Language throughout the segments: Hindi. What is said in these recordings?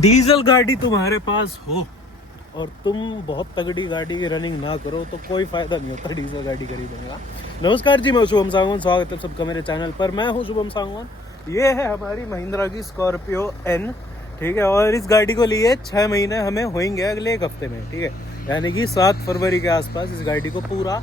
डीजल गाड़ी तुम्हारे पास हो और तुम बहुत तगड़ी गाड़ी की रनिंग ना करो तो कोई फायदा नहीं होता डीजल गाड़ी खरीदने का। नमस्कार जी, मैं शुभम सांगवान, स्वागत है सबका मेरे चैनल पर। मैं हूं शुभम सांगवान। ये है हमारी महिंद्रा की स्कॉर्पियो एन, ठीक है। और इस गाड़ी को लिए 6 महीने हमें होंगे अगले एक हफ्ते में, ठीक है। यानी कि 7 फरवरी के आसपास इस गाड़ी को पूरा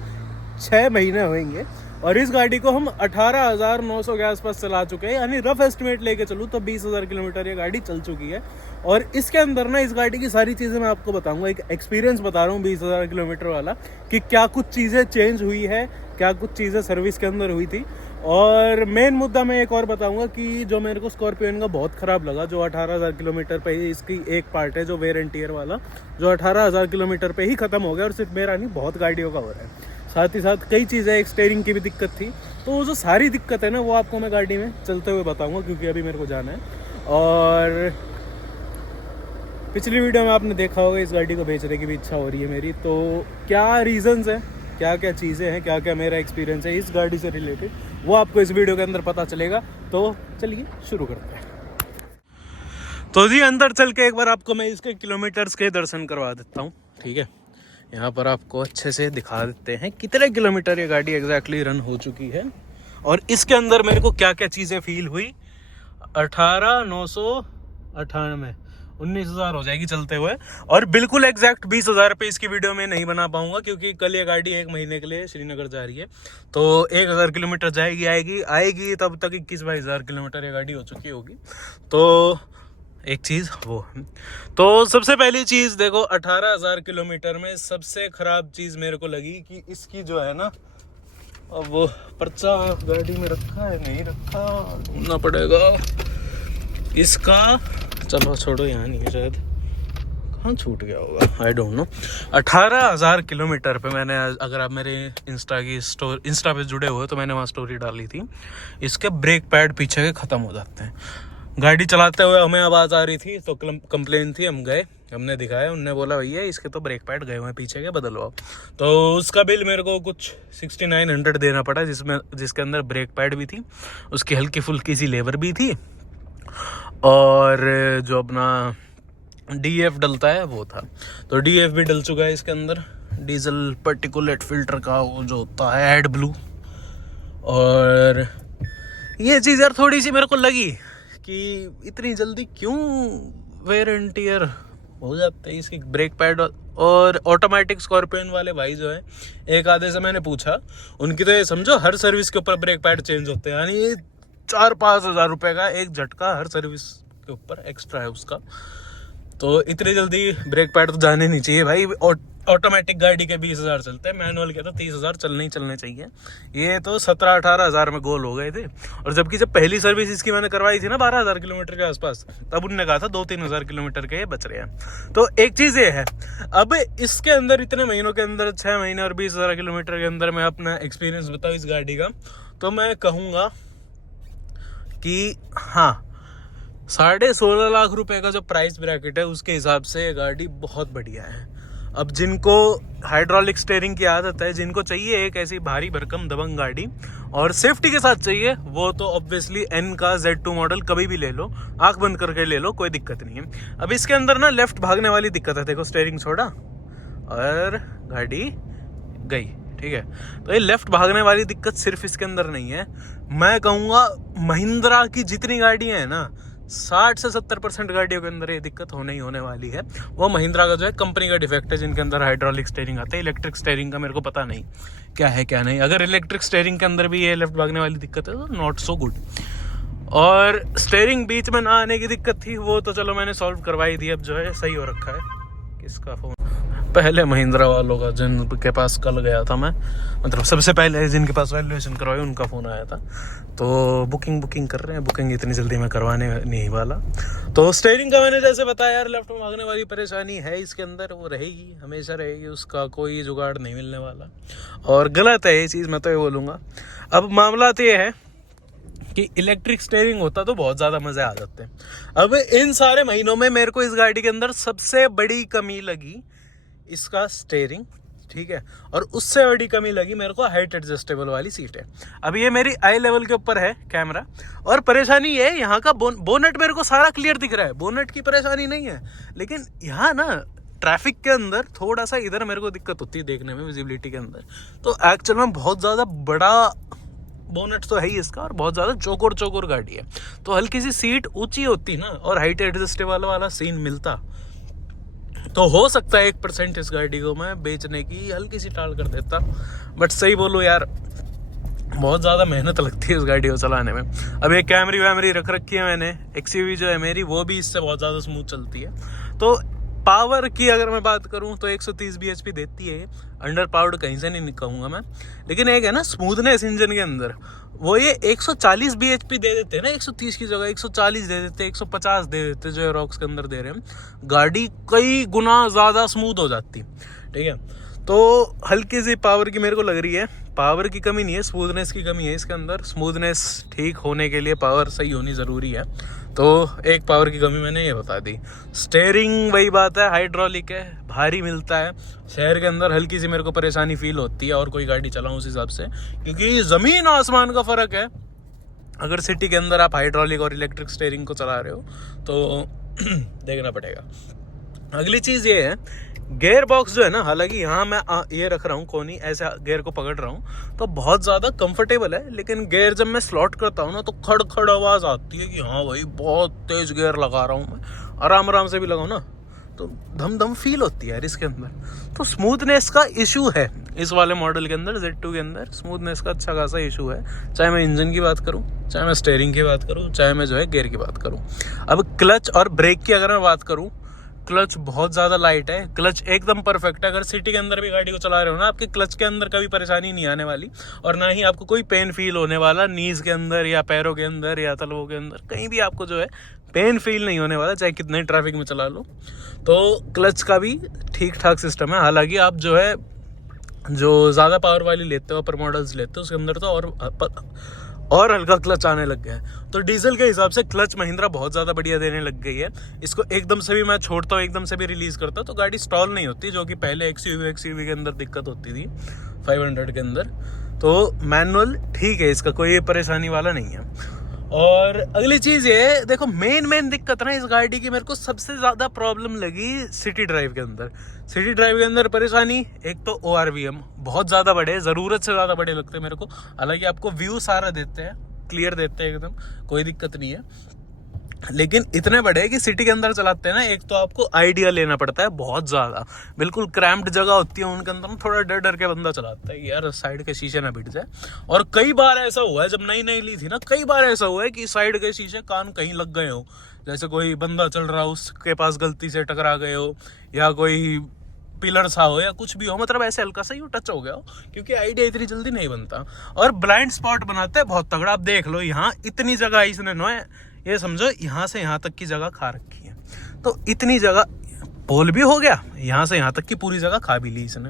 6 महीने होंगे। और इस गाड़ी को हम 18,900 के आसपास चला चुके हैं, यानी रफ एस्टिमेट लेके चलूँ तो 20,000 किलोमीटर ये गाड़ी चल चुकी है। और इसके अंदर ना इस गाड़ी की सारी चीज़ें मैं आपको बताऊंगा, एक एक्सपीरियंस बता रहा हूँ 20,000 किलोमीटर वाला, कि क्या कुछ चीज़ें चेंज हुई है, क्या कुछ चीज़ें सर्विस के अंदर हुई थी। और मेन मुद्दा मैं एक और बताऊंगा कि जो मेरे को स्कॉर्पियो का बहुत ख़राब लगा, जो 18,000 किलोमीटर पे ही इसकी एक पार्ट है जो वेयर एंड टियर वाला, जो 18,000 किलोमीटर पे ही ख़त्म हो गया। और सिर्फ मेरा नहीं, बहुत गाड़ियों का हो रहा है। साथ ही साथ कई चीज़ें, एक स्टीयरिंग की भी दिक्कत थी। तो वो जो सारी दिक्कत है ना, वो आपको मैं गाड़ी में चलते हुए बताऊंगा, क्योंकि अभी मेरे को जाना है। और पिछली वीडियो में आपने देखा होगा इस गाड़ी को बेचने की भी इच्छा हो रही है मेरी। तो क्या रीज़न्स हैं, क्या क्या चीज़ें हैं, क्या क्या मेरा एक्सपीरियंस है इस गाड़ी से रिलेटेड, वो आपको इस वीडियो के अंदर पता चलेगा। तो चलिए शुरू करते हैं। तो जी, अंदर चल के एक बार आपको मैं इसके किलोमीटर्स के दर्शन करवा देता हूँ, ठीक है। यहाँ पर आपको अच्छे से दिखा देते हैं कितने किलोमीटर ये गाड़ी एग्जैक्टली रन हो चुकी है। और इसके अंदर मेरे को क्या क्या चीज़ें फील हुई। 18,998 19,000 हो जाएगी चलते हुए। और बिल्कुल एग्जैक्ट 20,000 रुपये इसकी वीडियो में नहीं बना पाऊंगा, क्योंकि कल ये गाड़ी 1 महीने के लिए श्रीनगर जा रही है। तो 1,000 किलोमीटर जाएगी आएगी तब तक 21-22,000 किलोमीटर ये गाड़ी हो चुकी होगी। तो एक चीज़ वो, तो सबसे पहली चीज़ देखो, 18,000 किलोमीटर में सबसे ख़राब चीज़ मेरे को लगी कि इसकी जो है ना, अब वो पर्चा गाड़ी में रखा है नहीं रखा, ढूंढना पड़ेगा इसका। चलो छोड़ो, यहाँ नहीं है शायद, कहाँ छूट गया होगा, आई डोंट नो। 18,000 किलोमीटर पे मैंने, अगर आप मेरे इंस्टा पे जुड़े हुए तो मैंने वहाँ स्टोरी डाली थी, इसके ब्रेक पैड पीछे के ख़त्म हो जाते हैं। गाड़ी चलाते हुए हमें आवाज़ आ रही थी तो कंप्लेन थी, हम गए, हमने दिखाया, उनने बोला भैया इसके तो ब्रेक पैड गए हुए पीछे के, बदलवाओ। तो उसका बिल मेरे को कुछ 6,900 देना पड़ा, जिसके अंदर ब्रेक पैड भी थी, उसकी हल्की फुल्की सी लेबर भी थी, और जो अपना DF डलता है वो था। तो DF भी डल चुका है इसके अंदर, डीजल पार्टिकुलेट फिल्टर का वो जो होता है एड ब्लू। और ये चीज़ यार थोड़ी सी मेरे को लगी कि इतनी जल्दी क्यों वेयर एंड टियर हो जाते हैं इसकी ब्रेक पैड। और ऑटोमेटिक स्कॉर्पियन वाले भाई जो है, एक आधे से मैंने पूछा, उनकी तो ये समझो हर सर्विस के ऊपर ब्रेक पैड चेंज होते हैं, यानी 4-5 हज़ार रुपये का एक झटका हर सर्विस के ऊपर एक्स्ट्रा है उसका। तो इतनी जल्दी ब्रेक पैड तो जाने नहीं चाहिए भाई। ऑटोमेटिक गाड़ी के 20,000 चलते हैं, मैनुअल के तो 30,000 चलने चाहिए। ये तो 17-18 हज़ार में गोल हो गए थे। और जबकि जब पहली सर्विस इसकी मैंने करवाई थी ना 12,000 किलोमीटर के आसपास, तब उनने कहा था 2-3 हज़ार किलोमीटर के ये बच रहे हैं। तो एक चीज़ ये है, अब इसके अंदर इतने महीनों के अंदर 6 महीने और 20,000 किलोमीटर के अंदर मैं अपना एक्सपीरियंस बताऊँ इस गाड़ी का, तो मैं कहूँगा कि हाँ, 16.5 लाख रुपए का जो प्राइस ब्रैकेट है उसके हिसाब से ये गाड़ी बहुत बढ़िया है। अब जिनको हाइड्रोलिक स्टीयरिंग की आदत है, जिनको चाहिए एक ऐसी भारी भरकम दबंग गाड़ी और सेफ्टी के साथ चाहिए, वो तो ऑब्वियसली N का Z2 मॉडल कभी भी ले लो, आंख बंद करके ले लो, कोई दिक्कत नहीं है। अब इसके अंदर ना लेफ्ट भागने वाली दिक्कत है, देखो स्टीयरिंग छोड़ा और गाड़ी गई, ठीक है। तो ये लेफ्ट भागने वाली दिक्कत सिर्फ इसके अंदर नहीं है, मैं कहूँगा महिंद्रा की जितनी गाड़ियाँ हैं ना, 60 से 70% गाड़ियों के अंदर ये दिक्कत होने ही होने वाली है। वो महिंद्रा का जो है कंपनी का डिफेक्ट है, जिनके अंदर हाइड्रोलिक स्टीयरिंग आता है। इलेक्ट्रिक स्टीयरिंग का मेरे को पता नहीं क्या है क्या नहीं। अगर इलेक्ट्रिक स्टीयरिंग के अंदर भी ये लेफ्ट भागने वाली दिक्कत है तो नॉट सो गुड। और स्टीयरिंग बीच में ना आने की दिक्कत थी, वो तो चलो मैंने सॉल्व करवाई थी, अब जो है सही हो रखा है। किसका फ़ोन? पहले महिंद्रा वालों का, जिनके पास कल गया था मैं, मतलब सबसे पहले जिनके पास वैल्यूएशन करवाई उनका फ़ोन आया था। तो बुकिंग कर रहे हैं, बुकिंग इतनी जल्दी मैं करवाने नहीं वाला। तो स्टीयरिंग का मैंने जैसे बताया यार, लेफ्ट में भागने वाली परेशानी है इसके अंदर, वो रहेगी, हमेशा रहेगी, उसका कोई जुगाड़ नहीं मिलने वाला। और गलत है ये चीज़, मैं तो ये बोलूँगा। अब मामला तो ये है कि इलेक्ट्रिक स्टीयरिंग होता तो बहुत ज़्यादा मज़े आ जाते हैं। अब इन सारे महीनों में मेरे को इस गाड़ी के अंदर सबसे बड़ी कमी लगी इसका स्टीयरिंग, ठीक है। और उससे बड़ी कमी लगी मेरे को हाइट एडजस्टेबल वाली सीट है। अब ये मेरी आई लेवल के ऊपर है कैमरा, और परेशानी ये है यहाँ का बोनेट मेरे को सारा क्लियर दिख रहा है, बोनेट की परेशानी नहीं है, लेकिन यहाँ ना ट्रैफिक के अंदर थोड़ा सा इधर मेरे को दिक्कत होती है देखने में, विजिबिलिटी के अंदर। तो एक्चुअल में बहुत ज़्यादा बड़ा बोनेट तो है ही इसका, और बहुत ज़्यादा चौकोर गाड़ी है, तो हल्की सी सीट ऊंची होती ना और हाइट एडजस्टेबल वाला सीन मिलता, तो हो सकता है 1% इस गाड़ी को मैं बेचने की हल्की सी टाल कर देता। बट सही बोलूँ यार, बहुत ज़्यादा मेहनत लगती है इस गाड़ी को चलाने में। अब एक कैमरी वैमरी रख रखी है मैंने, XUV जो है मेरी, वो भी इससे बहुत ज़्यादा स्मूथ चलती है। तो पावर की अगर मैं बात करूं तो 130 bhp देती है, अंडर पावर्ड कहीं से नहीं कहूँगा मैं, लेकिन एक है ना स्मूथनेस इंजन के अंदर, वो ये 140 bhp दे देते हैं ना, 130 की जगह 140 दे देते, 150 दे देते जो एरोक्स के अंदर दे रहे हैं, गाड़ी कई गुना ज़्यादा स्मूथ हो जाती, ठीक है। तो हल्की सी पावर की मेरे को लग रही है, पावर की कमी नहीं है, स्मूथनेस की कमी है इसके अंदर। स्मूथनेस ठीक होने के लिए पावर सही होनी ज़रूरी है, तो एक पावर की कमी मैंने ये बता दी। स्टेयरिंग वही बात है, हाइड्रोलिक है, भारी मिलता है। शहर के अंदर हल्की सी मेरे को परेशानी फील होती है और कोई गाड़ी चलाऊं उस हिसाब से, क्योंकि ज़मीन आसमान का फ़र्क है। अगर सिटी के अंदर आप हाइड्रोलिक और इलेक्ट्रिक स्टेयरिंग को चला रहे हो तो देखना पड़ेगा। अगली चीज़ ये है, गेयर बॉक्स जो है ना, हालांकि यहाँ मैं ये रख रहा हूँ कोनी, ऐसे गेयर को पकड़ रहा हूँ तो बहुत ज़्यादा कंफर्टेबल है, लेकिन गेयर जब मैं स्लॉट करता हूँ ना तो खड़ खड़ आवाज़ आती है कि हाँ भाई बहुत तेज़ गेयर लगा रहा हूँ मैं। आराम से भी लगाऊँ ना तो धम धम फील होती है यार इसके अंदर। तो स्मूथनेस का इशू है इस वाले मॉडल के अंदर, Z2 के अंदर स्मूथनेस का अच्छा खासा इशू है, चाहे मैं इंजन की बात करूँ, चाहे मैं स्टेयरिंग की बात करूँ, चाहे मैं जो है गेयर की बात करूँ। अब क्लच और ब्रेक की अगर मैं बात करूँ, क्लच बहुत ज़्यादा लाइट है, क्लच एकदम परफेक्ट है। अगर सिटी के अंदर भी गाड़ी को चला रहे हो ना, आपके क्लच के अंदर कभी परेशानी नहीं आने वाली, और ना ही आपको कोई पेन फील होने वाला, नीज के अंदर या पैरों के अंदर या तलवों के अंदर, कहीं भी आपको जो है पेन फील नहीं होने वाला, चाहे कितने ट्रैफिक में चला लो। तो क्लच का भी ठीक ठाक सिस्टम है। हालांकि आप जो है जो ज़्यादा पावर वाली लेते हो, अपर मॉडल्स लेते हो, उसके अंदर तो और हल्का क्लच आने लग गया है। तो डीजल के हिसाब से क्लच महिंद्रा बहुत ज़्यादा बढ़िया देने लग गई है। इसको एकदम से भी मैं छोड़ता हूँ, एकदम से भी रिलीज़ करता हूँ तो गाड़ी स्टॉल नहीं होती, जो कि पहले XUV के अंदर दिक्कत होती थी 500 के अंदर। तो मैनुअल ठीक है, इसका कोई परेशानी वाला नहीं है। और अगली चीज़ ये देखो, मेन दिक्कत ना इस गाड़ी की मेरे को सबसे ज़्यादा प्रॉब्लम लगी सिटी ड्राइव के अंदर। सिटी ड्राइव के अंदर परेशानी, एक तो ORVM बहुत ज़्यादा बड़े, ज़रूरत से ज़्यादा बड़े लगते हैं मेरे को। हालांकि आपको व्यू सारा देते हैं, क्लियर देते हैं एकदम, कोई दिक्कत नहीं है, लेकिन इतने बड़े कि सिटी के अंदर चलाते हैं ना, एक तो आपको आइडिया लेना पड़ता है बहुत ज़्यादा, बिल्कुल क्रैम्प्ड जगह होती है उनके अंदर, थोड़ा डर के बंदा चलाता है यार साइड के शीशे ना बिट जाए। और कई बार ऐसा हुआ है, जब नई ली थी ना, कई बार ऐसा हुआ है कि साइड के शीशे कान कहीं लग गए हो, जैसे कोई बंदा चल रहा हो उसके पास गलती से टकरा गए हो, या कोई पिलर सा हो या कुछ भी हो, मतलब ऐसे हल्का सा ही टच हो गया हो, क्योंकि आइडिया इतनी जल्दी नहीं बनता। और ब्लाइंड स्पॉट बनाते हैं बहुत तगड़ा। आप देख लो यहाँ इतनी जगह इसने ये समझो यहाँ से यहाँ तक की जगह खा रखी है, तो इतनी जगह पोल भी हो गया, यहाँ से यहाँ तक की पूरी जगह खा भी ली इसने।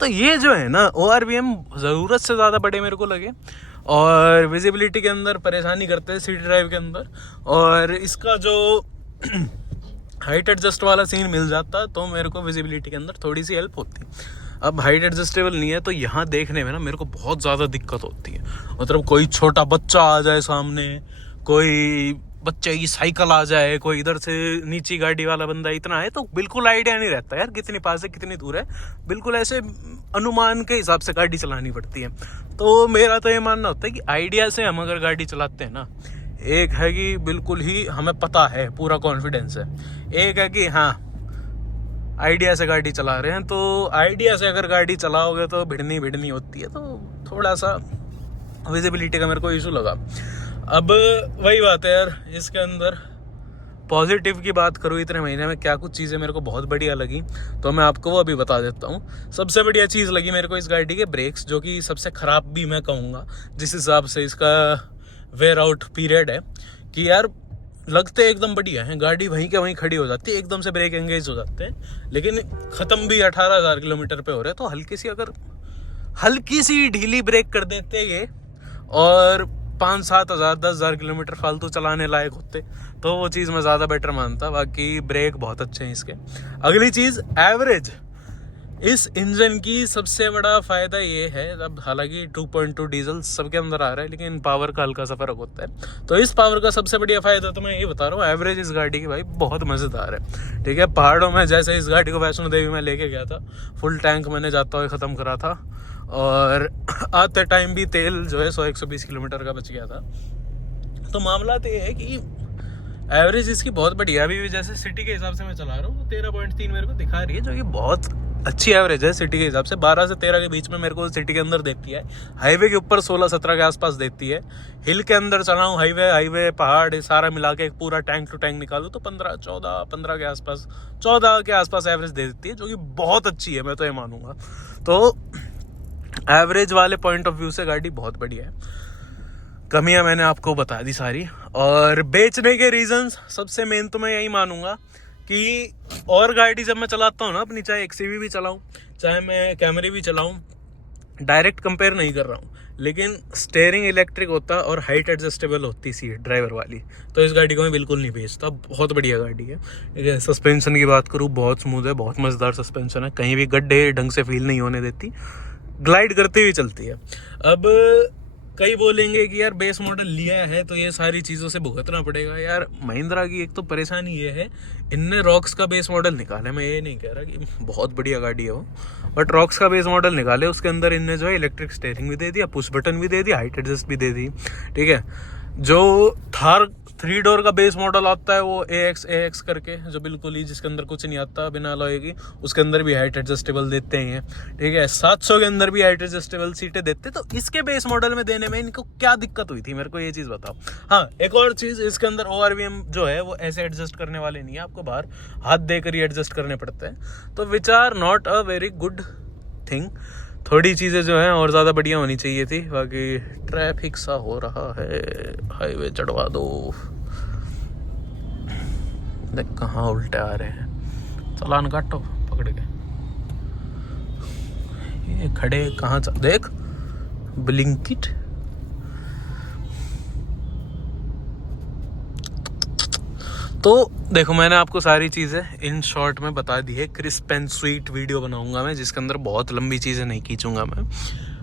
तो ये जो है ना ORVM ज़रूरत से ज़्यादा बड़े मेरे को लगे, और विजिबिलिटी के अंदर परेशानी करते हैं सिटी ड्राइव के अंदर। और इसका जो हाइट एडजस्ट वाला सीन मिल जाता तो मेरे को विजिबिलिटी के अंदर थोड़ी सी हेल्प होती। अब हाइट एडजस्टेबल नहीं है तो यहाँ देखने में ना मेरे को बहुत ज़्यादा दिक्कत होती है। मतलब कोई छोटा बच्चा आ जाए सामने, कोई बच्चे की साइकिल आ जाए, कोई इधर से नीची गाड़ी वाला बंदा इतना है, तो बिल्कुल आइडिया नहीं रहता यार कितनी पास है कितनी दूर है, बिल्कुल ऐसे अनुमान के हिसाब से गाड़ी चलानी पड़ती है। तो मेरा तो ये मानना होता है कि आइडिया से हम अगर गाड़ी चलाते हैं ना, एक है कि बिल्कुल ही हमें पता है, पूरा कॉन्फिडेंस है, एक है कि हाँ आइडिया से गाड़ी चला रहे हैं। तो आइडिया से अगर गाड़ी चलाओगे तो भिड़नी होती है, तो थोड़ा सा विजिबिलिटी का मेरे को इशू लगा। अब वही बात है यार, इसके अंदर पॉजिटिव की बात करूँ, इतने महीने में क्या कुछ चीज़ें मेरे को बहुत बढ़िया लगी तो मैं आपको वो अभी बता देता हूँ। सबसे बढ़िया चीज़ लगी मेरे को इस गाड़ी के ब्रेक्स, जो कि सबसे ख़राब भी मैं कहूँगा जिस हिसाब से इसका वेयर आउट पीरियड है, कि यार लगते एकदम बढ़िया हैं, गाड़ी वहीं के वहीं खड़ी हो जाती है, एकदम से ब्रेक एंगेज हो जाते हैं, लेकिन ख़त्म भी 18,000 किलोमीटर पे हो रहे हैं। तो हल्की सी ढीली ब्रेक कर देते ये, और 5-7 हज़ार 10,000 किलोमीटर फालतू चलाने लायक होते, तो वो चीज़ मैं ज़्यादा बेटर मानता। बाकी ब्रेक बहुत अच्छे हैं इसके। अगली चीज़ एवरेज, इस इंजन की सबसे बड़ा फायदा ये है, अब हालांकि 2.2 डीजल सबके अंदर आ रहा है, लेकिन पावर का हल्का सा फर्क होता है। तो इस पावर का सबसे बढ़िया फायदा तो मैं ये बता रहा हूँ, एवरेज इस गाड़ी की भाई बहुत मजेदार है। ठीक है, पहाड़ों में जैसे इस गाड़ी को वैष्णो देवी में लेके गया था, फुल टैंक मैंने जाता हुए ख़त्म करा था, और आते टाइम भी तेल जो है 100-120 किलोमीटर का बच गया था। तो मामला तो ये है कि एवरेज इसकी बहुत बढ़िया, अभी भी जैसे सिटी के हिसाब से मैं चला रहा हूँ 13.3 मेरे को दिखा रही है, जो कि बहुत अच्छी एवरेज है सिटी के हिसाब से। 12 से 13 के बीच में मेरे को सिटी के अंदर देती है, हाईवे के ऊपर 16-17 के आसपास देती है। हिल के अंदर चलाऊँ, हाईवे पहाड़ सारा मिला के एक पूरा टैंक टू टैंक निकालूँ तो 15 के आसपास, 14 के आसपास एवरेज दे देती है, जो कि बहुत अच्छी है, मैं तो ये मानूंगा। तो एवरेज वाले पॉइंट ऑफ व्यू से गाड़ी बहुत बढ़िया है। कमियां मैंने आपको बता दी सारी, और बेचने के रीजंस सबसे मेन तो मैं यही मानूंगा कि और गाड़ी जब मैं चलाता हूँ ना अपनी, चाहे XUV भी चलाऊँ, चाहे मैं कैमरी भी चलाऊँ, डायरेक्ट कंपेयर नहीं कर रहा हूँ, लेकिन स्टेयरिंग इलेक्ट्रिक होता और हाइट एडजस्टेबल होती सीट ड्राइवर वाली, तो इस गाड़ी को मैं बिल्कुल नहीं बेचता। बहुत बढ़िया गाड़ी है। ठीक है, सस्पेंशन की बात करूँ बहुत स्मूथ है, बहुत मज़ेदार सस्पेंशन है, कहीं भी गड्ढे ढंग से फील नहीं होने देती, ग्लाइड करते हुए चलती है। अब कई बोलेंगे कि यार बेस मॉडल लिया है तो ये सारी चीज़ों से भुगतना पड़ेगा। यार महिंद्रा की एक तो परेशानी ये है, इनने रॉक्स का बेस मॉडल निकाला, मैं ये नहीं कह रहा कि बहुत बढ़िया गाड़ी है वो, बट रॉक्स का बेस मॉडल निकाले, उसके अंदर इनने जो है इलेक्ट्रिक स्टीयरिंग भी दे दिया, पुश बटन भी दे दिया, हाइट एडजस्ट भी दे दी। ठीक है, जो थार 3 डोर का बेस मॉडल आता है वो AX करके, जो बिल्कुल ही जिसके अंदर कुछ नहीं आता बिना अलॉय की, उसके अंदर भी हाइट एडजस्टेबल देते हैं। ठीक है, 700 के अंदर भी हाइट एडजस्टेबल सीटें देते, तो इसके बेस मॉडल में देने में इनको क्या दिक्कत हुई थी, मेरे को ये चीज़ बताओ। हाँ, एक और चीज़, इसके अंदर ORVM जो है वो ऐसे एडजस्ट करने वाले नहीं है, आपको बाहर हाथ देकर ही एडजस्ट करने पड़ते हैं, तो which are not a very good thing. थोड़ी चीज़ें जो हैं और ज़्यादा बढ़िया होनी चाहिए थी। बाकी ट्रैफिक सा हो रहा है, हाईवे चढ़वा दो। देख कहाँ उल्टे आ रहे हैं, चालान काटो पकड़ के। ये खड़े कहाँ देख, ब्लिंकिट। तो देखो, मैंने आपको सारी चीज़ें इन शॉर्ट में बता दी है। क्रिस्प एंड स्वीट वीडियो बनाऊंगा मैं, जिसके अंदर बहुत लंबी चीज़ें नहीं खींचूंगा मैं।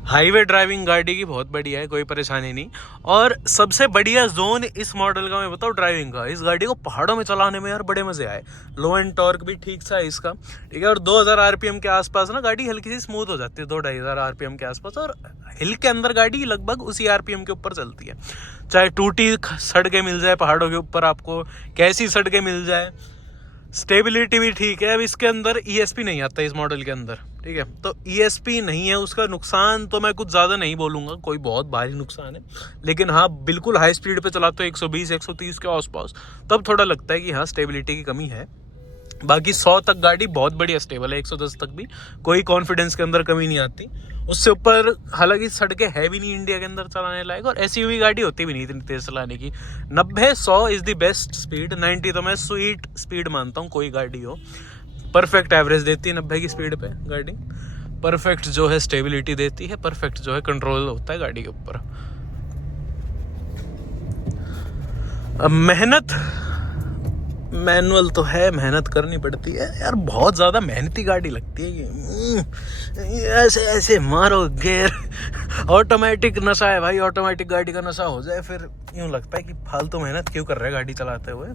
हाईवे ड्राइविंग गाड़ी की बहुत बढ़िया है, कोई परेशानी नहीं। और सबसे बढ़िया जोन इस मॉडल का मैं बताऊँ ड्राइविंग का, इस गाड़ी को पहाड़ों में चलाने में यार बड़े मज़े आए। लो एंड टॉर्क भी ठीक सा है इसका। ठीक है, और 2000 RPM के आसपास ना गाड़ी हल्की सी स्मूथ हो जाती है, 2-2500 RPM के आसपास, और हिल के अंदर गाड़ी लगभग उसी RPM के ऊपर चलती है। चाहे टूटी सड़कें मिल जाए पहाड़ों के ऊपर, आपको कैसी सड़कें मिल जाए, स्टेबिलिटी भी ठीक है। अब इसके अंदर ESP नहीं आता इस मॉडल के अंदर। ठीक है, तो ESP नहीं है, उसका नुकसान तो मैं कुछ ज़्यादा नहीं बोलूँगा, कोई बहुत भारी नुकसान है, लेकिन हाँ बिल्कुल हाई स्पीड पे चलाते हो 120-130 के आसपास, तब थोड़ा लगता है कि हाँ स्टेबिलिटी की कमी है। बाकी 100 तक गाड़ी बहुत बढ़िया स्टेबल है, 110 तक भी कोई कॉन्फिडेंस के अंदर कमी नहीं आती। उससे ऊपर हालांकि सड़कें है भी नहीं इंडिया के अंदर चलाने लायक, और SUV गाड़ी होती भी नहीं इतनी तेज चलाने की। 90-100 इज़ द बेस्ट स्पीड, 90 तो मैं स्वीट स्पीड मानता हूँ, कोई गाड़ी हो। परफेक्ट एवरेज देती है 90 की स्पीड पे गाड़ी, परफेक्ट जो है स्टेबिलिटी देती है, परफेक्ट जो है कंट्रोल होता है गाड़ी के ऊपर। अब मेहनत मैनुअल तो है, मेहनत करनी पड़ती है यार, बहुत ज़्यादा मेहनती गाड़ी लगती है ये। ऐसे ऐसे मारो गेयर, ऑटोमेटिक नशा है भाई, ऑटोमेटिक गाड़ी का नशा हो जाए फिर यूँ लगता है कि फालतू मेहनत क्यों कर रहे हैं गाड़ी चलाते हुए।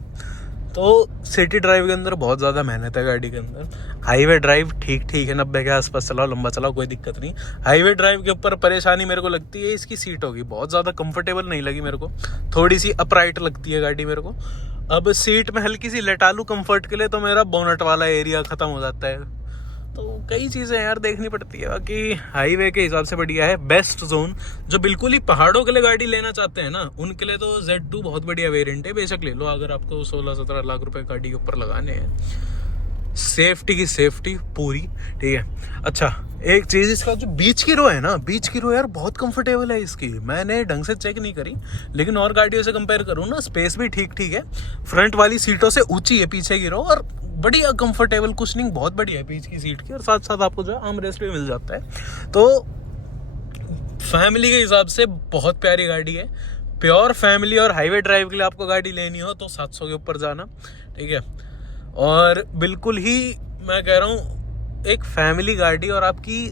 तो सिटी ड्राइव के अंदर बहुत ज़्यादा मेहनत है गाड़ी के अंदर। हाईवे ड्राइव ठीक ठीक है, 90 के आसपास चलाओ, लंबा चलाओ, कोई दिक्कत नहीं। हाईवे ड्राइव के ऊपर परेशानी मेरे को लगती है इसकी सीट होगी, बहुत ज़्यादा कंफर्टेबल नहीं लगी मेरे को, थोड़ी सी अपराइट लगती है गाड़ी मेरे को। अब सीट में हल्की सी लेटा लूँ कंफर्ट के लिए तो मेरा बोनट वाला एरिया ख़त्म हो जाता है। तो कई चीज़ें यार देखनी पड़ती है। बाकी हाईवे के हिसाब से बढ़िया है। बेस्ट जोन जो बिल्कुल ही पहाड़ों के लिए गाड़ी लेना चाहते हैं ना, उनके लिए तो Z2 बहुत बढ़िया वेरिएंट है, बेशक ले लो अगर आपको 16-17 लाख रुपए गाड़ी के ऊपर लगाने हैं। सेफ्टी की सेफ्टी पूरी। ठीक है, अच्छा एक चीज़, इसका जो बीच की रो है ना, बीच की रो यार बहुत कंफर्टेबल है इसकी, मैंने ढंग से चेक नहीं करी, लेकिन और गाड़ियों से कंपेयर करूँ ना, स्पेस भी ठीक ठीक है। फ्रंट वाली सीटों से ऊंची है पीछे की रो, और बढ़िया कंफर्टेबल कुशनिंग बहुत बढ़िया है पीछे की सीट की, और साथ साथ आपको जो है आर्म रेस्ट भी मिल जाता है। तो फैमिली के हिसाब से बहुत प्यारी गाड़ी है। प्योर फैमिली और हाईवे ड्राइव के लिए आपको गाड़ी लेनी हो तो 700 के ऊपर जाना। ठीक है, और बिल्कुल ही मैं कह रहा हूँ एक फैमिली गाड़ी और आपकी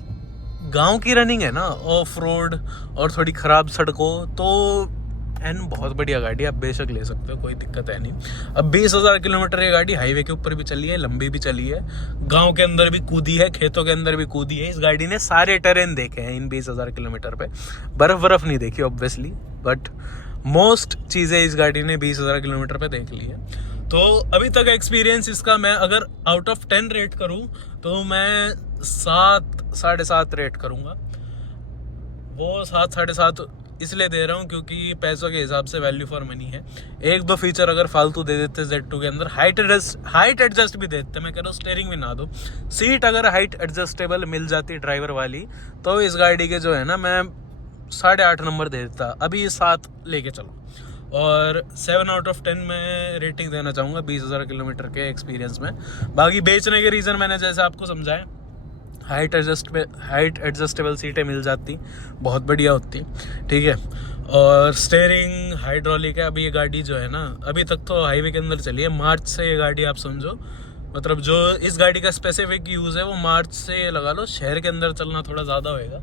गांव की रनिंग है ना, ऑफ रोड और थोड़ी ख़राब सड़कों, तो एन बहुत बढ़िया गाड़ी आप बेशक ले सकते हो, कोई दिक्कत है नहीं। अब 20,000 किलोमीटर ये गाड़ी हाईवे के ऊपर भी चली है, लंबी भी चली है, गांव के अंदर भी कूदी है, खेतों के अंदर भी कूदी है। इस गाड़ी ने सारे टेरेन देखे हैं इन 20,000 किलोमीटर पे। बर्फ़ नहीं देखी ऑब्वियसली, बट मोस्ट चीज़ें इस गाड़ी ने 20,000 किलोमीटर पे देख ली है। तो अभी तक एक्सपीरियंस इसका मैं अगर आउट ऑफ 10 रेट करूँ तो मैं 7, 7.5 रेट करूँगा। वो 7, 7.5 इसलिए दे रहा हूँ क्योंकि पैसों के हिसाब से वैल्यू फॉर मनी है। एक दो फीचर अगर फालतू दे देते Z2 के अंदर, हाइट एडजस्ट भी देते, मैं कह रहा हूँ स्टीयरिंग भी ना दो, सीट अगर हाइट एडजस्टेबल मिल जाती ड्राइवर वाली, तो इस गाड़ी के जो है ना मैं 8.5 नंबर दे देता। अभी 7 लेके चलो। और 7 आउट ऑफ 10 में रेटिंग देना चाहूँगा 20,000 किलोमीटर के एक्सपीरियंस में। बाकी बेचने के रीज़न मैंने जैसे आपको समझाया, हाइट एडजस्टेबल सीटें मिल जाती, बहुत बढ़िया होती, ठीक है। और स्टीयरिंग हाइड्रोलिक है। अभी ये गाड़ी जो है ना, अभी तक तो हाईवे के अंदर चली है, मार्च से ये गाड़ी आप समझो, मतलब जो इस गाड़ी का स्पेसिफिक यूज़ है वो मार्च से लगा लो। शहर के अंदर चलना थोड़ा ज़्यादा होएगा,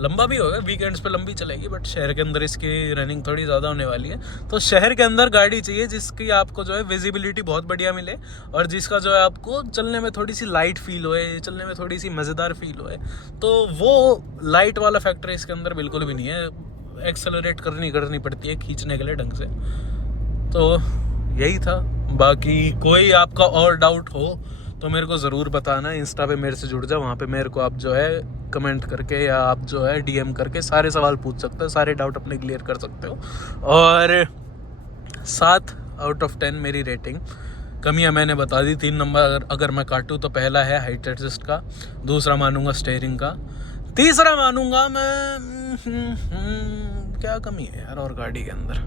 लंबा भी होगा, वीकेंड्स पे लंबी चलेगी, बट शहर के अंदर इसकी रनिंग थोड़ी ज़्यादा होने वाली है। तो शहर के अंदर गाड़ी चाहिए जिसकी आपको जो है विजिबिलिटी बहुत बढ़िया मिले, और जिसका जो है आपको चलने में थोड़ी सी लाइट फील होए, चलने में थोड़ी सी मज़ेदार फील होए। तो वो लाइट वाला फैक्टर इसके अंदर बिल्कुल भी नहीं है। एक्सेलरेट करनी पड़ती है खींचने के लिए ढंग से। तो यही था। बाकी कोई आपका और डाउट हो तो मेरे को ज़रूर बताना, इंस्टा पे मेरे से जुड़ जाओ, वहाँ पे मेरे को आप जो है कमेंट करके या आप जो है DM करके सारे सवाल पूछ सकते हो, सारे डाउट अपने क्लियर कर सकते हो। और 7 आउट ऑफ 10 मेरी रेटिंग। कमियाँ मैंने बता दी। 3 नंबर अगर मैं काटूँ तो पहला है हाइट एडजस्ट का, दूसरा मानूंगा स्टीयरिंग का, तीसरा मानूंगा मैं क्या कमी है यार और गाड़ी के अंदर,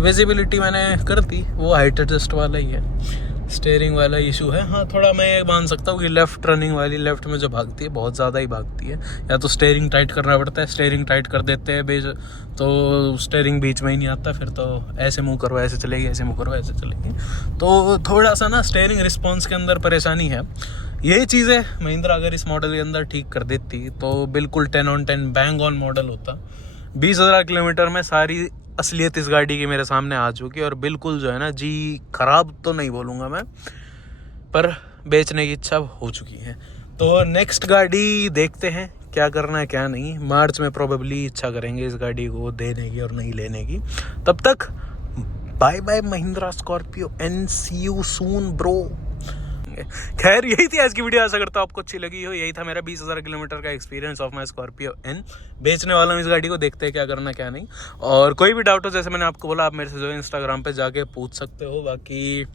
विजिबिलिटी मैंने कर दी, वो हाइट एडजस्ट वाला ही है। स्टीयरिंग वाला इशू है, हाँ थोड़ा मैं ये मान सकता हूँ कि लेफ्ट रनिंग वाली, लेफ्ट में जो भागती है बहुत ज़्यादा ही भागती है, या तो स्टीयरिंग टाइट करना पड़ता है, स्टीयरिंग टाइट कर देते हैं तो स्टीयरिंग बीच में ही नहीं आता, फिर तो ऐसे मूव करो ऐसे चलेगी, ऐसे मूव करो ऐसे चलेगी। तो थोड़ा सा ना स्टीयरिंग रिस्पॉन्स के अंदर परेशानी है। ये चीज़ें महिंद्रा अगर इस मॉडल के अंदर ठीक कर देती तो बिल्कुल 10 on 10 बैंग ऑन मॉडल होता। 20,000 किलोमीटर में सारी असलियत इस गाड़ी की मेरे सामने आ चुकी, और बिल्कुल जो है ना जी ख़राब तो नहीं बोलूँगा मैं, पर बेचने की इच्छा हो चुकी है। तो नेक्स्ट गाड़ी देखते हैं क्या करना है क्या नहीं। मार्च में प्रोबेबली इच्छा करेंगे इस गाड़ी को देने की और नहीं लेने की। तब तक bye bye Mahindra Scorpio N, see you soon bro. खैर यही थी आज की वीडियो, आशा करता हूँ आपको अच्छी लगी हो। यही था मेरा 20,000 किलोमीटर का experience of my Scorpio N. बेचने वाला हूँ इस गाड़ी को, देखते हैं क्या करना क्या नहीं। और कोई भी डाउट हो, जैसे मैंने आपको बोला, आप मेरे से जो है इंस्टाग्राम पे जाके पूछ सकते हो। बाकी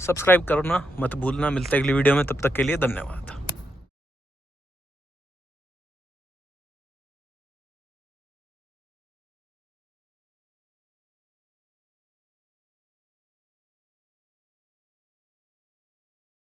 सब्सक्राइब करना मत भूलना। मिलते हैं अगली वीडियो में, तब तक के लिए धन्यवाद।